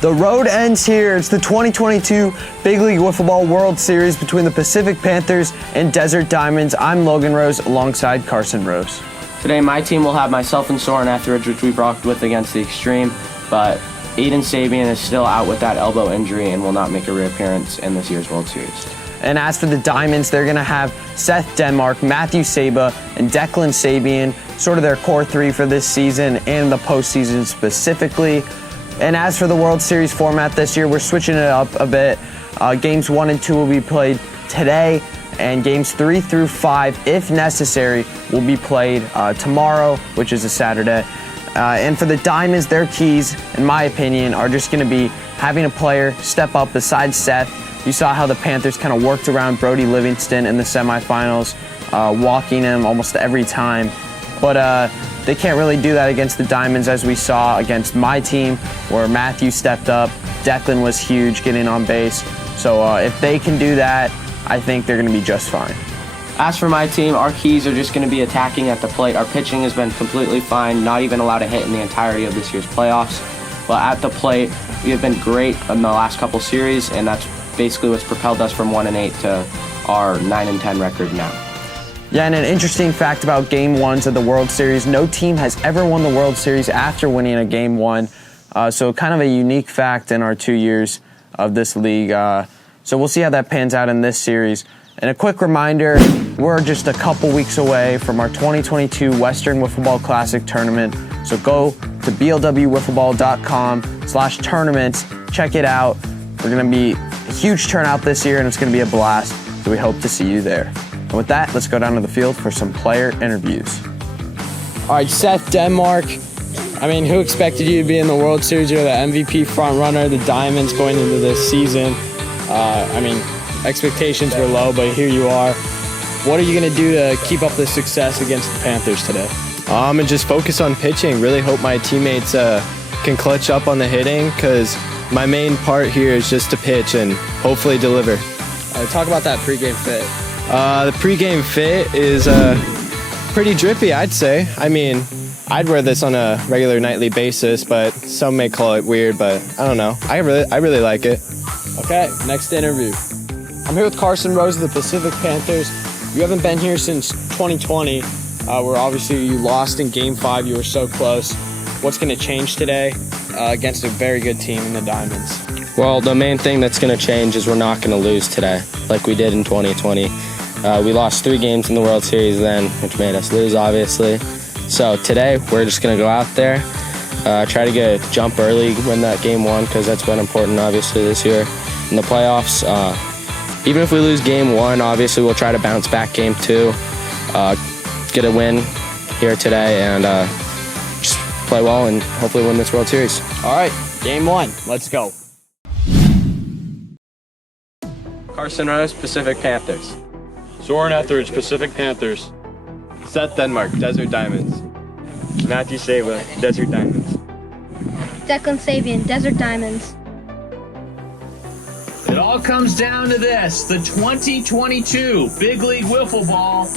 The road ends here. It's the 2022 Big League Wiffle Ball World Series between the Pacific Panthers and Desert Diamonds. I'm Logan Rose alongside Carson Rose. Today my team will have myself and Soren Etheridge, which we've rocked with against the Extreme, but Aiden Sabian is still out with that elbow injury and will not make a reappearance in this year's World Series. And as for the Diamonds, they're going to have Seth Denmark, Matthew Saba, and Declan Sabian, sort of their core three for this season and the postseason specifically. And as for the World Series format this year, we're switching it up a bit. Games 1 and 2 will be played today, and games 3 through 5, if necessary, will be played tomorrow, which is a Saturday. And for the Diamonds, their keys, in my opinion, are just going to be having a player step up besides Seth. You saw how the Panthers kind of worked around Brody Livingston in the semifinals, walking him almost every time. But they can't really do that against the Diamonds, as we saw against my team, where Matthew stepped up. Declan was huge getting on base. So if they can do that, I think they're going to be just fine. As for my team, our keys are just going to be attacking at the plate. Our pitching has been completely fine, not even allowed a hit in the entirety of this year's playoffs. But at the plate, we have been great in the last couple series, and that's basically what's propelled us from 1-8 to our 9-10 record now. Yeah, and an interesting fact about Game 1s of the World Series, no team has ever won the World Series after winning a Game 1. So kind of a unique fact in our 2 years of this league. So we'll see how that pans out in this series. And a quick reminder, we're just a couple weeks away from our 2022 Western Wiffle Ball Classic tournament. So go to blwwiffleball.com/tournaments, check it out. We're going to be a huge turnout this year, and it's going to be a blast. So we hope to see you there. And with that, let's go down to the field for some player interviews. All right, Seth Denmark. I mean, who expected you to be in the World Series? You're the MVP front-runner, the Diamonds going into this season. I mean, expectations were low, but here you are. What are you going to do to keep up the success against the Panthers today? And just focus on pitching. Really hope my teammates can clutch up on the hitting, because my main part here is just to pitch and hopefully deliver. Talk about that pregame fit. The pregame fit is pretty drippy, I'd say. I mean, I'd wear this on a regular nightly basis, but some may call it weird, but I don't know. I really like it. Okay, next interview. I'm here with Carson Rose of the Pacific Panthers. You haven't been here since 2020, where obviously you lost in Game 5. You were so close. What's going to change today against a very good team in the Diamonds? Well, the main thing that's going to change is we're not going to lose today like we did in 2020. We lost 3 games in the World Series then, which made us lose, obviously. So today, we're just going to go out there, try to get a jump early, win that Game 1, because that's been important, obviously, this year in the playoffs. Even if we lose Game 1, obviously, we'll try to bounce back Game 2, get a win here today, and just play well and hopefully win this World Series. All right, Game 1, let's go. Carson Rose, Pacific Panthers. Soren Etheridge, Pacific Panthers. Seth Denmark, Desert Diamonds. Matthew Saba, Desert Diamonds. Declan Sabian, Desert Diamonds. It all comes down to this, the 2022 Big League Wiffle Ball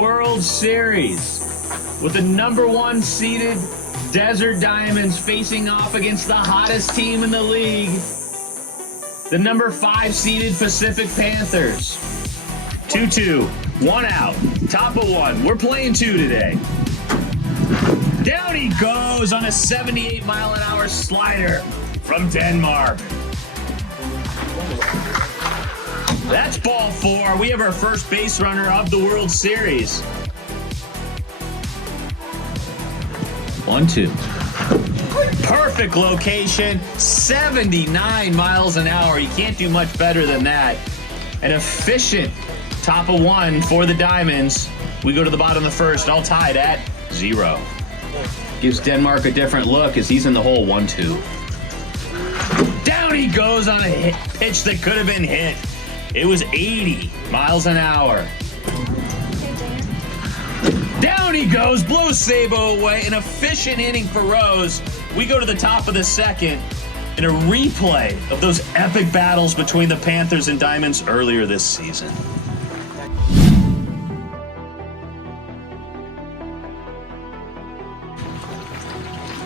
World Series, with the #1 seeded Desert Diamonds facing off against the hottest team in the league, the #5 seeded Pacific Panthers. 2-2, 1 out, top of 1. We're playing 2 today. Down he goes on a 78-mile-an-hour slider from Denmark. That's ball 4. We have our first base runner of the World Series. 1-2. Perfect location, 79 miles an hour. You can't do much better than that. An efficient top of 1 for the Diamonds. We go to the bottom of the first, all tied at 0. Gives Denmark a different look as he's in the hole. 1-2. Down he goes on a pitch that could have been hit. It was 80 miles an hour. Down he goes, blows Sabo away. An efficient inning for Rose. We go to the top of the second in a replay of those epic battles between the Panthers and Diamonds earlier this season.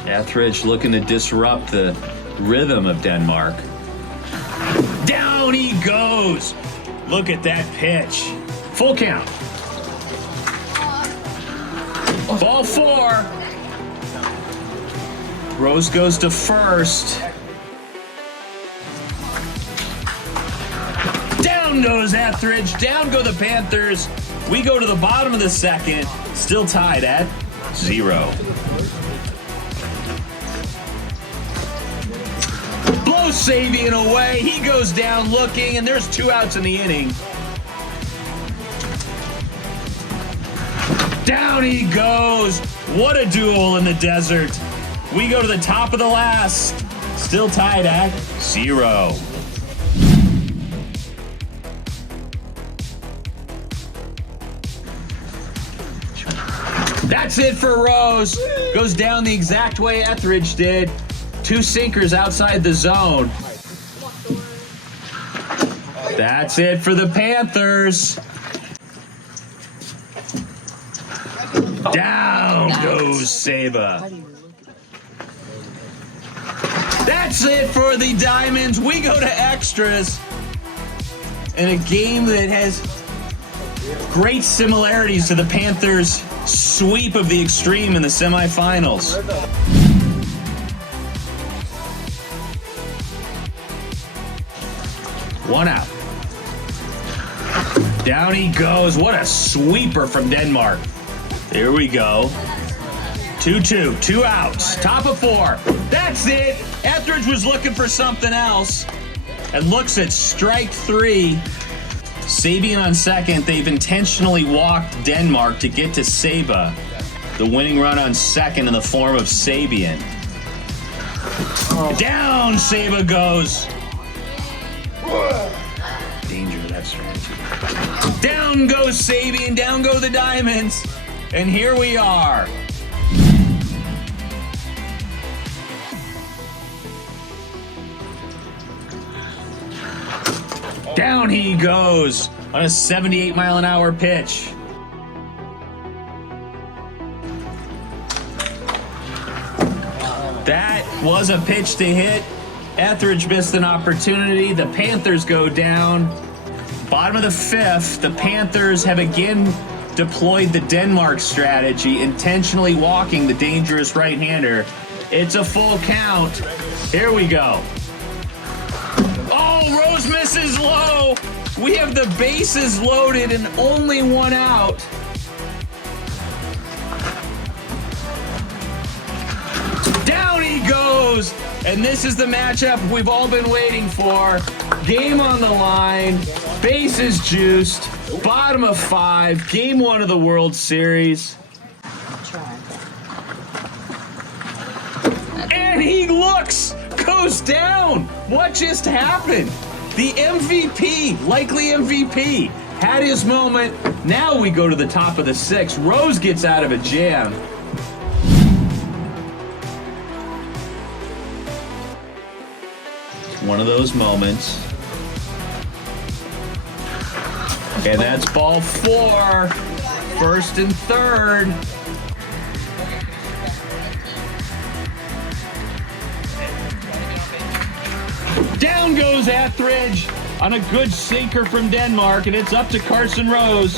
Etheridge looking to disrupt the rhythm of Denmark. Down he goes. Look at that pitch. Full count. Ball 4. Rose goes to first. Down goes Etheridge. Down go the Panthers. We go to the bottom of the second. Still tied at 0. Blows Sabian away. He goes down looking, and there's 2 outs in the inning. Down he goes. What a duel in the desert. We go to the top of the last. Still tied at 0. That's it for Rose. Goes down the exact way Etheridge did. 2 sinkers outside the zone. That's it for the Panthers. Down goes Saba. That's it for the Diamonds. We go to extras in a game that has great similarities to the Panthers' sweep of the Extreme in the semifinals. One out. Down he goes. What a sweeper from Denmark. Here we go. 2-2, 2 outs. Top of 4. That's it. Etheridge was looking for something else and looks at strike 3. Sabian on second. They've intentionally walked Denmark to get to Saba. The winning run on second in the form of Sabian. Down Saba goes. Danger of that strategy. Down goes Sabian. Down go the Diamonds. And here we are. Down he goes on a 78-mile-an-hour pitch. That was a pitch to hit. Etheridge missed an opportunity. The Panthers go down. Bottom of the 5th, the Panthers have again deployed the Denmark strategy, intentionally walking the dangerous right-hander. It's a full count. Here we go. Oh, Rose misses low. We have the bases loaded and only 1 out. Down he goes. And this is the matchup we've all been waiting for. Game on the line. Bases juiced. Bottom of 5. Game 1 of the World Series. And he goes down. What just happened? The MVP, likely MVP, had his moment. Now we go to the top of the 6th. Rose gets out of a jam. One of those moments. Okay, that's ball 4. First and third. Down goes Etheridge on a good sinker from Denmark, and it's up to Carson Rose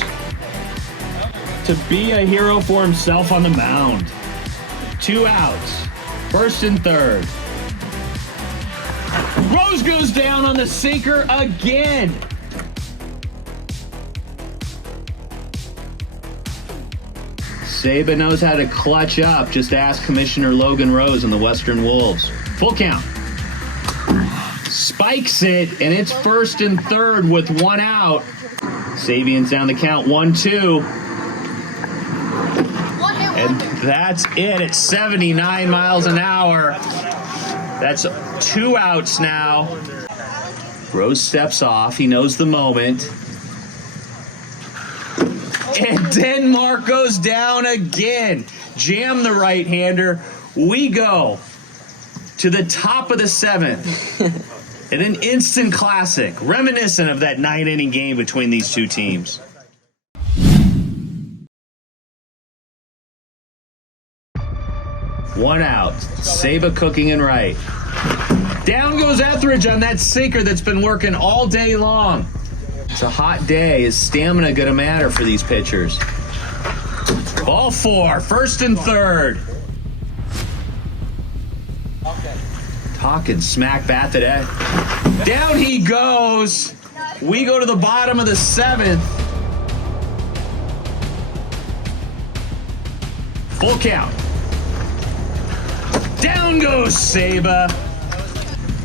to be a hero for himself on the mound. 2 outs. First and third. Rose goes down on the sinker again. Saba knows how to clutch up. Just ask Commissioner Logan Rose and the Western Wolves. Full count. Spikes it, and it's first and third with 1 out. Sabian's down the count, 1-2. And that's it at 79 miles an hour. That's 2 outs now. Rose steps off. He knows the moment. And Denmark goes down again. Jam the right-hander. We go to the top of the 7th. In an instant classic, reminiscent of that 9-inning game between these two teams. One out. Saba cooking and right. Down goes Etheridge on that sinker that's been working all day long. It's a hot day. Is stamina going to matter for these pitchers? Ball 4, first and third. Talking smack bat today. Down he goes. We go to the bottom of the 7th. Full count. Down goes Saba.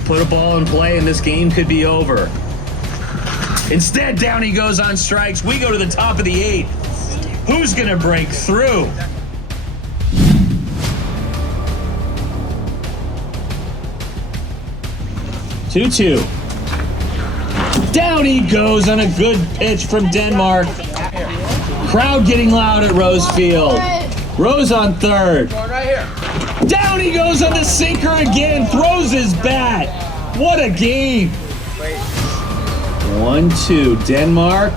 Put a ball in play and this game could be over. Instead, down he goes on strikes. We go to the top of the 8th. Who's gonna break through? Two. Down he goes on a good pitch from Denmark. Crowd getting loud at Rose Field. Rose on third. Down he goes on the sinker again. Throws his bat. What a game. 1-2. Denmark.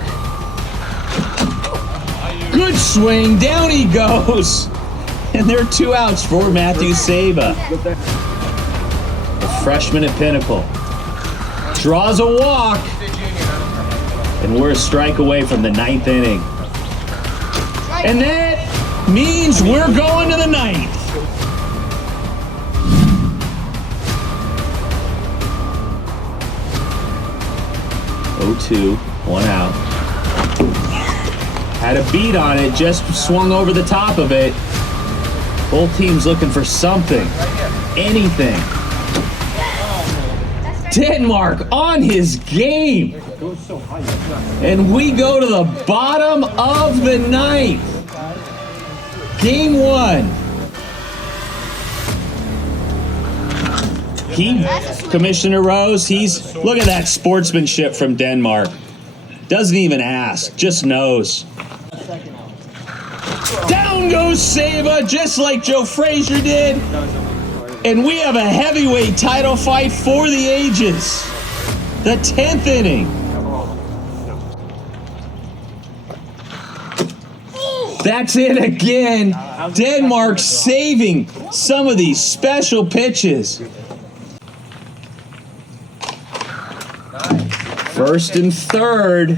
Good swing. Down he goes. And there are 2 outs for Matthew Saba. The freshman at Pinnacle. Draws a walk. And we're a strike away from the 9th inning. And that means we're going to the 9th. Oh-2, 1 out. Had a beat on it, just swung over the top of it. Both teams looking for something, anything. Denmark on his game. And we go to the bottom of the 9th. Game 1. Commissioner Rose, look at that sportsmanship from Denmark. Doesn't even ask, just knows. Down goes Saba, just like Joe Frazier did. And we have a heavyweight title fight for the ages. The 10th inning. That's it again. Denmark saving some of these special pitches. First and third.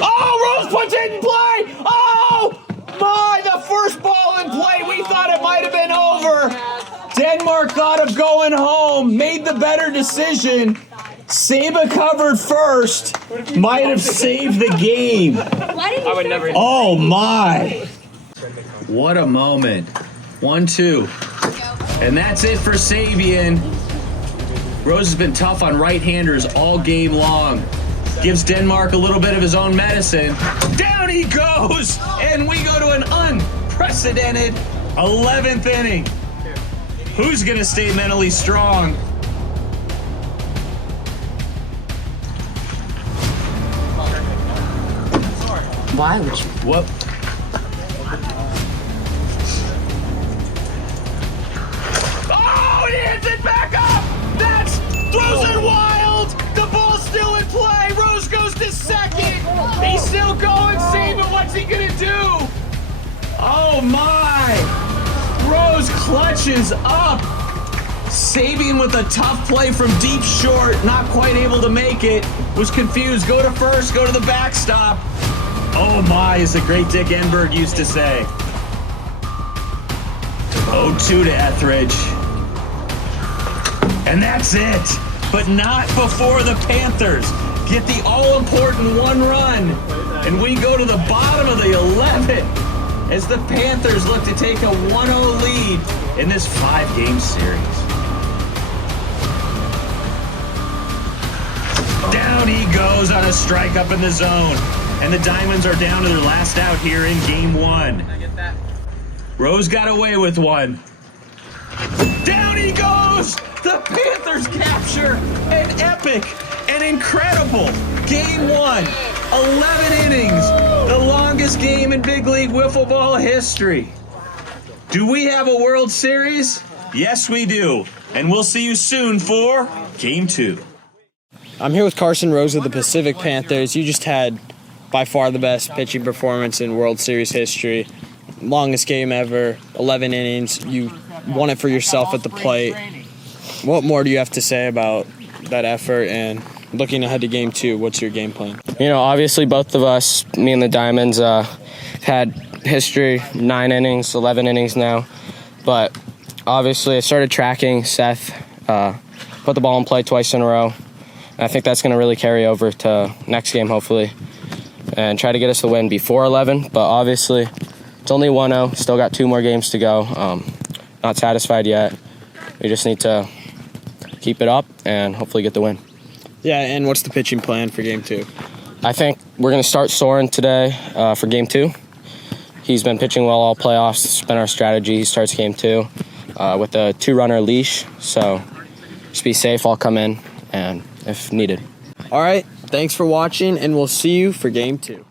Oh, Rose puts it in play. Oh, my, the first ball in play. We thought it might have been over. Denmark thought of going home, made the better decision. Saba covered first, might have saved the game. Oh my. What a moment. 1-2. And that's it for Sabian. Rose has been tough on right-handers all game long. Gives Denmark a little bit of his own medicine. Down he goes! And we go to an unprecedented 11th inning. Who's gonna stay mentally strong? Why would you? What? Oh, and he hits it back up! Throws it wild! The ball's still in play! Rose goes to second! He's still going, Saba, what's he gonna do? Oh my! Rose clutches up! Sabian with a tough play from deep short, not quite able to make it. Was confused, go to first, go to the backstop. Oh my, as the great Dick Enberg used to say. 0-2 to Etheridge. And that's it. But not before the Panthers get the all-important 1 run. And we go to the bottom of the 11th as the Panthers look to take a 1-0 lead in this 5-game series. Down he goes on a strike up in the zone. And the Diamonds are down to their last out here in game 1. Rose got away with one. Down he goes! The Panthers capture an epic and incredible game 1. 11 innings, the longest game in big league wiffle ball history. Do we have a World Series? Yes, we do. And we'll see you soon for game 2. I'm here with Carson Rose of the Pacific Panthers. You just had by far the best pitching performance in World Series history. longest game ever, 11 innings. You won it for yourself at the plate. What more do you have to say about that effort? And looking ahead to game 2, what's your game plan? You know, obviously both of us, me and the Diamonds, had history, 9 innings, 11 innings now. But obviously I started tracking Seth, put the ball in play twice in a row. And I think that's going to really carry over to next game, hopefully, and try to get us the win before 11. But obviously it's only 1-0, still got 2 more games to go. Not satisfied yet. We just need to keep it up and hopefully get the win. Yeah, and what's the pitching plan for game 2? I think we're going to start Soren today for game 2. He's been pitching well all playoffs. It's been our strategy. He starts game 2 with a 2-runner leash. So just be safe. I'll come in and if needed. All right, thanks for watching, and we'll see you for game 2.